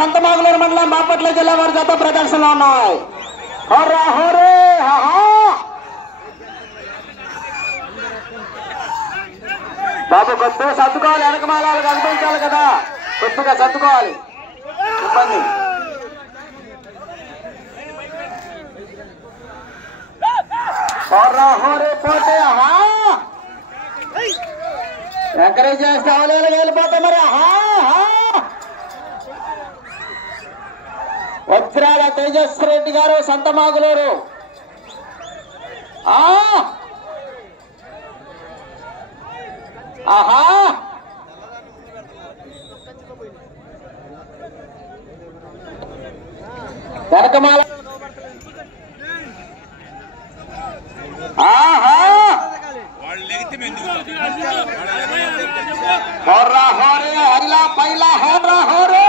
సంతమాగులూరు మండలం బాపట్ల జిల్లా వారి జత ప్రదర్శనలో ఉన్నాయి. హోరా హోరే బాబు కొద్దిగా సర్దుకోవాలి, వెనకమాలాలు కనిపించాలి కదా, కొద్దిగా సర్దుకోవాలి ఇబ్బంది. హోరా హోరే పోతే ఎంకరేజ్ చేస్తే అవలేలు వెళ్ళిపోతా మరి. వజ్రాల తేజస్వి రెడ్డి గారు సంతమాగులూరు. ఆహా వెనకమాల హోరా హోరే హరిలా పైలా హోరా హోరే